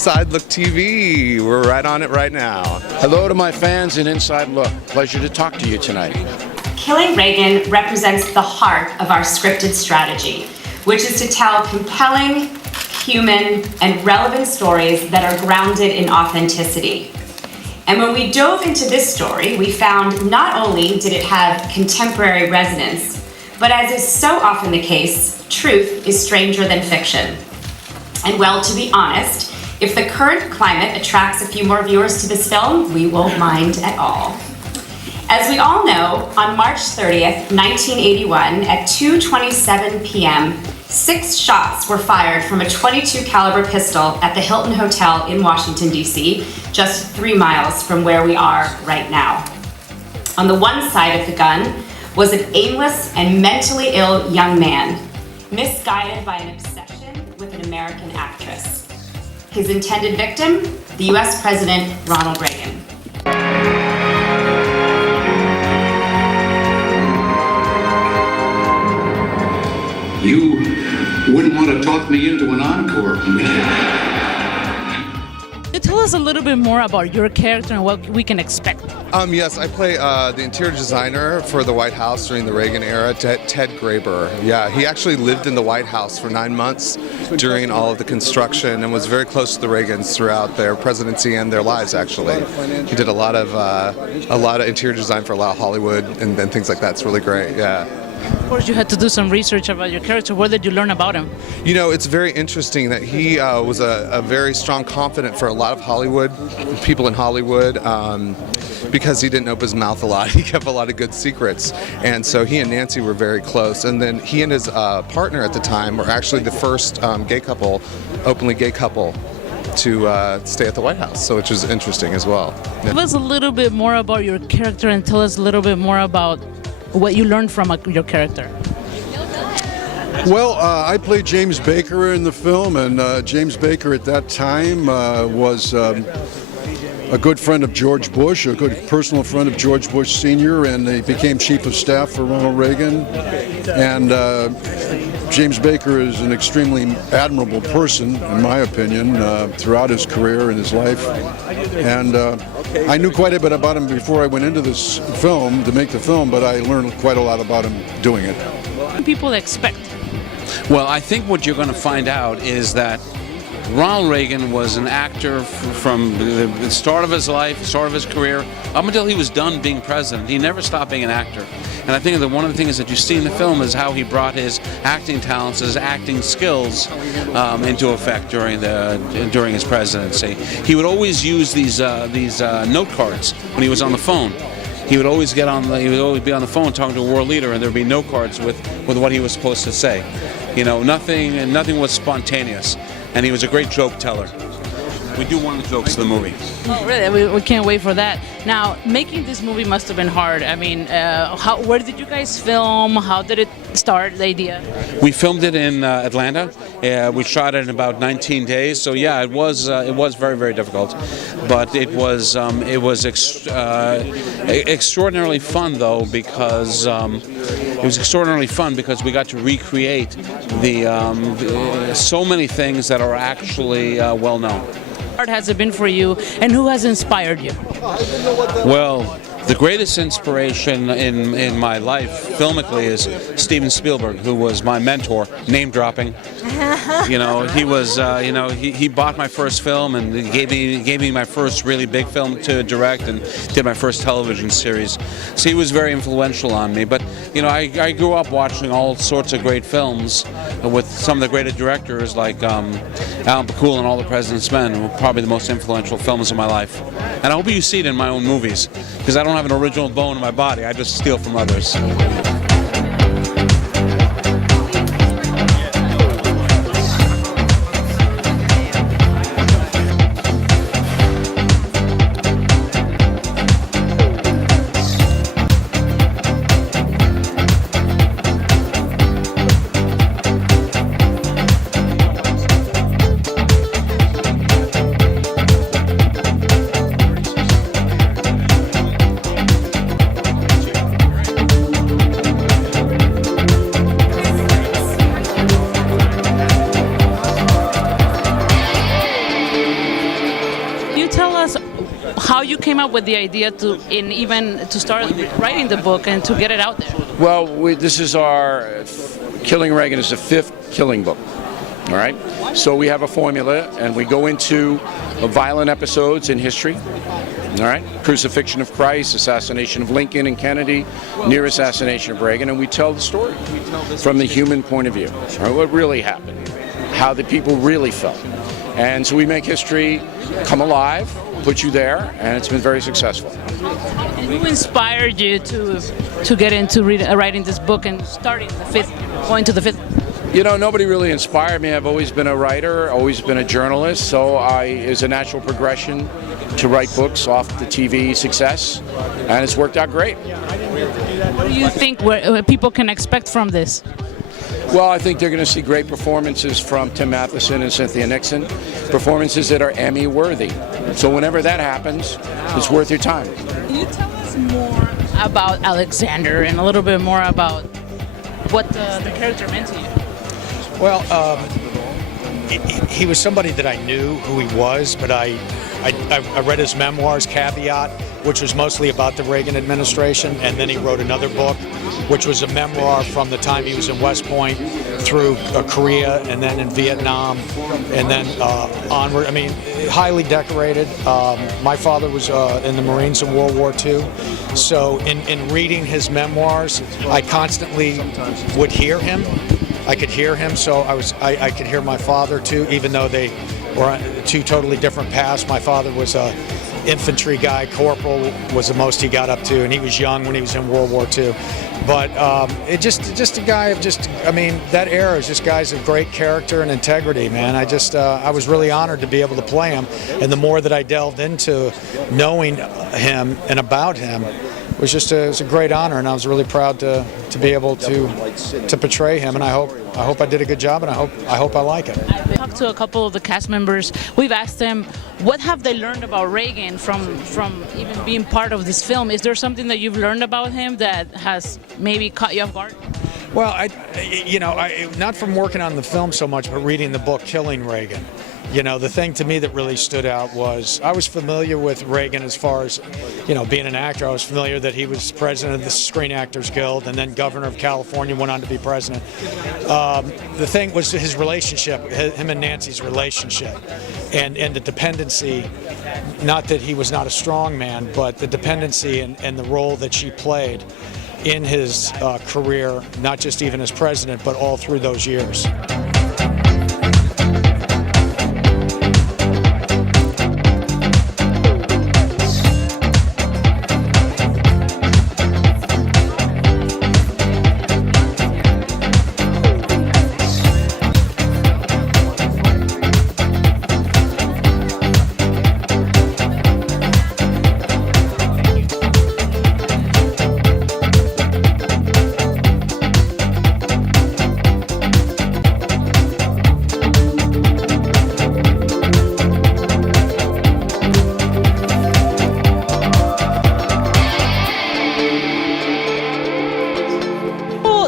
Inside Look TV. We're right on it right now. Hello to my fans in Inside Look. Pleasure to talk to you tonight. Killing Reagan represents the heart of our scripted strategy, which is to tell compelling, human, and relevant stories that are grounded in authenticity. And when we dove into this story, we found not only did it have contemporary resonance, but as is so often the case, truth is stranger than fiction. And well, to be honest, if the current climate attracts a few more viewers to this film, we won't mind at all. As we all know, on March 30th, 1981, at 2:27 p.m., 6 shots were fired from a .22 caliber pistol at the Hilton Hotel in Washington, D.C., just 3 miles from where we are right now. On the one side of the gun was an aimless and mentally ill young man, misguided by an obsession with an American actress. His intended victim, the US President Ronald Reagan. You wouldn't want to talk me into an encore. Tell us a little bit more about your character and what we can expect. Yes, I play the interior designer for the White House during the Reagan era, Ted Graber. Yeah, he actually lived in the White House for 9 months during all of the construction and was very close to the Reagans throughout their presidency and their lives, actually. He did a lot of interior design for a lot of Hollywood and things like that. It's really great, yeah. Of course, you had to do some research about your character. Where did you learn about him? You know, it's very interesting that he was a very strong confidant for a lot of Hollywood, people in Hollywood, because he didn't open his mouth a lot. He kept a lot of good secrets. And so he and Nancy were very close. And then he and his partner at the time were actually the first openly gay couple to stay at the White House, so which is interesting as well. Yeah. Tell us a little bit more about your character and tell us a little bit more about what you learned from your character. Well, I played James Baker in the film, and James Baker at that time was a good friend of George Bush, a good personal friend of George Bush Sr., and he became Chief of Staff for Ronald Reagan. And James Baker is an extremely admirable person, in my opinion, throughout his career and his life. And I knew quite a bit about him before I went into this film to make the film, but I learned quite a lot about him doing it. What do people expect? Well, I think what you're going to find out is that Ronald Reagan was an actor from the start of his life, start of his career, up until he was done being president. He never stopped being an actor. And I think that one of the things that you see in the film is how he brought his acting talents, his acting skills into effect during his presidency. He would always use these note cards when he was on the phone. He would always be on the phone talking to a world leader, and there'd be note cards with what he was supposed to say. You know, nothing was spontaneous, and he was a great joke teller. We do one of the jokes in the movie. Oh, really? We can't wait for that. Now, making this movie must have been hard. I mean, where did you guys film? How did it start, the idea? We filmed it in Atlanta. We shot it in about 19 days. So yeah, it was very, very difficult, but it was extraordinarily fun though, because we got to recreate so many things that are actually well known. What has it been for you, and who has inspired you? Well, the greatest inspiration in my life filmically is Steven Spielberg, who was my mentor, name dropping. You know, he was he bought my first film and gave me my first really big film to direct, and did my first television series. So he was very influential on me. But you know, I grew up watching all sorts of great films with some of the greatest directors like Alan Bacall and All the President's Men, who were probably the most influential films of my life. And I hope you see it in my own movies, because I don't have an original bone in my body. I just steal from others. came up with the idea to start writing the book and to get it out there? Well, this is our Killing Reagan is the 5th killing book. All right. So we have a formula, and we go into violent episodes in history. All right. Crucifixion of Christ, assassination of Lincoln and Kennedy, near assassination of Reagan, and we tell the story from the human point of view. All right, what really happened, how the people really felt. And so we make history come alive, put you there, and it's been very successful. And who inspired you to get into writing this book and starting going to the 5th? You know, nobody really inspired me. I've always been a writer, always been a journalist, so it's a natural progression to write books off the TV success, and it's worked out great. What do you think people can expect from this? Well, I think they're going to see great performances from Tim Matheson and Cynthia Nixon, performances that are Emmy worthy. So whenever that happens, it's worth your time. Can you tell us more about Alexander and a little bit more about what the character meant to you? Well, he was somebody that I knew who he was, but I read his memoirs, Caveat, which was mostly about the Reagan administration, and then he wrote another book, which was a memoir from the time he was in West Point through Korea and then in Vietnam and then onward. I mean, highly decorated. My father was in the Marines in World War II, so in reading his memoirs, I constantly would hear him. I could hear him, so I could hear my father too, even though they were two totally different paths. My father was a infantry guy, corporal was the most he got up to, and he was young when he was in World War II. But it just a guy of I mean, that era is just guys of great character and integrity, man. I was really honored to be able to play him, and the more that I delved into knowing him and about him, it was a great honor, and I was really proud to be able to portray him, and I hope I did a good job, and I hope I like it. I've talked to a couple of the cast members. We've asked them what have they learned about Reagan from even being part of this film. Is there something that you've learned about him that has maybe caught you off guard? Well, not from working on the film so much, but reading the book Killing Reagan. You know, the thing to me that really stood out was I was familiar with Reagan as far as, being an actor. I was familiar that he was president of the Screen Actors Guild and then governor of California, went on to be president. The thing was his relationship, him and Nancy's relationship, and the dependency, not that he was not a strong man, but the dependency and the role that she played in his career, not just even as president, but all through those years.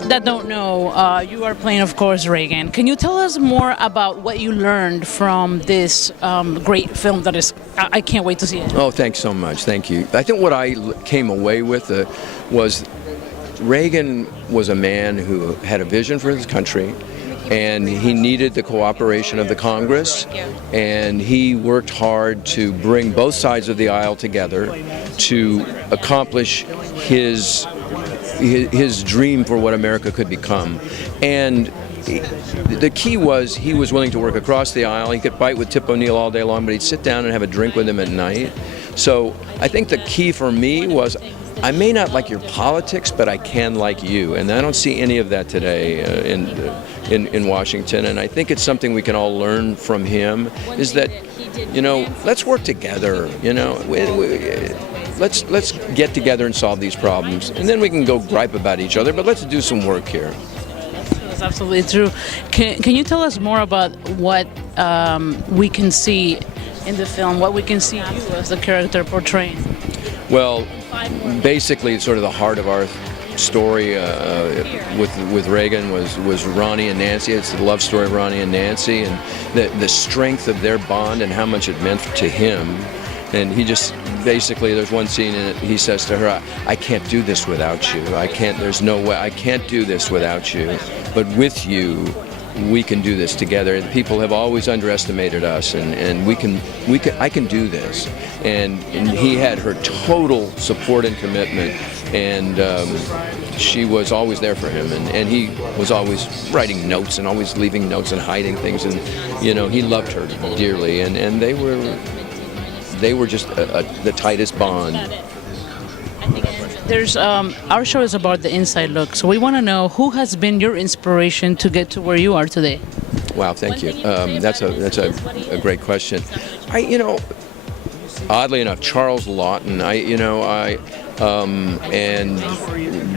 That don't know, you are playing, of course, Reagan. Can you tell us more about what you learned from this great film that is, I can't wait to see it. Oh, thanks so much. Thank you. I think what I came away with was Reagan was a man who had a vision for his country, and he needed the cooperation of the Congress, and he worked hard to bring both sides of the aisle together to accomplish his dream for what America could become. And the key was he was willing to work across the aisle. He could fight with Tip O'Neill all day long, but he'd sit down and have a drink with him at night. So I think the key for me was I may not like your politics, but I can like you. And I don't see any of that today in Washington. And I think it's something we can all learn from him, is that, let's work together, Let's get together and solve these problems, and then we can go gripe about each other, but let's do some work here. That's absolutely true. Can you tell us more about what we can see in the film, what we can see you as the character portraying? Well, basically, sort of the heart of our story with Reagan was Ronnie and Nancy. It's the love story of Ronnie and Nancy, and the strength of their bond and how much it meant to him. And he just, basically, there's one scene in it, he says to her, I can't do this without you. There's no way, I can't do this without you. But with you, we can do this together. And people have always underestimated us, and I can do this. And he had her total support and commitment, and she was always there for him. And he was always writing notes and always leaving notes and hiding things. And, you know, he loved her dearly, and they were just the tightest bond. There's our show is about the inside look, so we want to know who has been your inspiration to get to where you are today. Wow, thank you. That's a great question. Oddly enough, Charles Lawton. And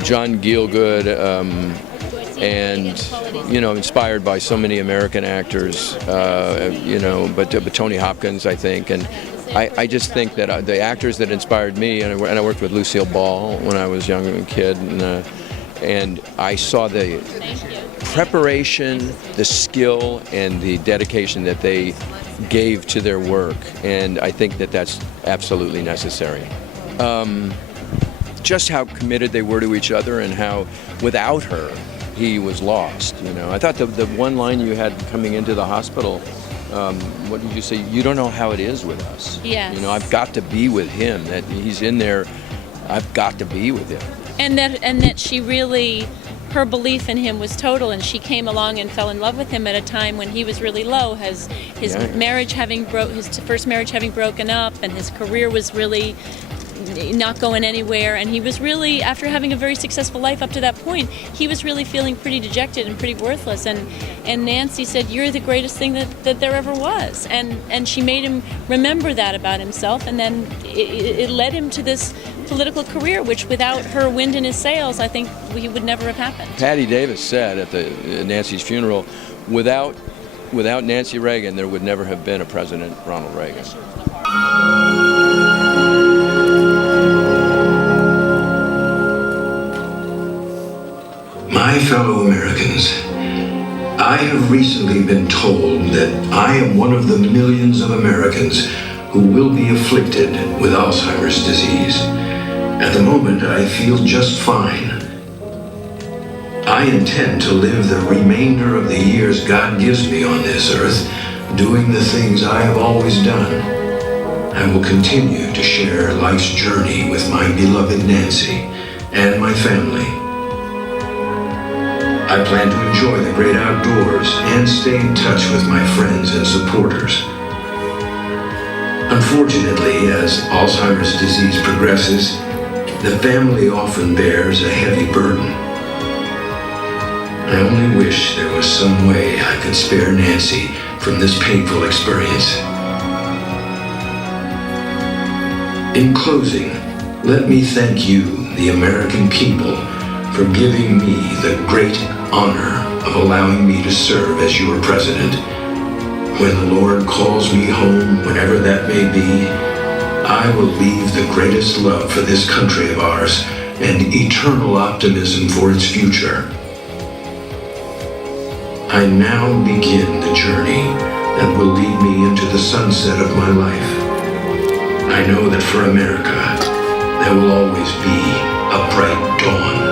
John Gielgud, and inspired by so many American actors. But Tony Hopkins, I think, and I just think that the actors that inspired me, and I worked with Lucille Ball when I was a young kid, and I saw the preparation, the skill, and the dedication that they gave to their work, and I think that that's absolutely necessary. Just how committed they were to each other, and how without her he was lost. I thought the one line you had coming into the hospital, what did you say? You don't know how it is with us. Yes. I've got to be with him. That he's in there. I've got to be with him. And that she really, her belief in him was total, and she came along and fell in love with him at a time when he was really low. His marriage his first marriage having broken up, and his career was really not going anywhere, and he was really, after having a very successful life up to that point, he was really feeling pretty dejected and pretty worthless, and Nancy said, you're the greatest thing that there ever was, and she made him remember that about himself, and then it led him to this political career, which without her wind in his sails, I think he would never have happened. Patty Davis said at Nancy's funeral, without Nancy Reagan, there would never have been a President Ronald Reagan. My fellow Americans, I have recently been told that I am one of the millions of Americans who will be afflicted with Alzheimer's disease. At the moment, I feel just fine. I intend to live the remainder of the years God gives me on this earth, doing the things I have always done. I will continue to share life's journey with my beloved Nancy and my family. I plan to enjoy the great outdoors and stay in touch with my friends and supporters. Unfortunately, as Alzheimer's disease progresses, the family often bears a heavy burden. I only wish there was some way I could spare Nancy from this painful experience. In closing, let me thank you, the American people, for giving me the great honor of allowing me to serve as your president. When the Lord calls me home, whenever that may be, I will leave the greatest love for this country of ours and eternal optimism for its future. I now begin the journey that will lead me into the sunset of my life. I know that for America, there will always be a bright dawn.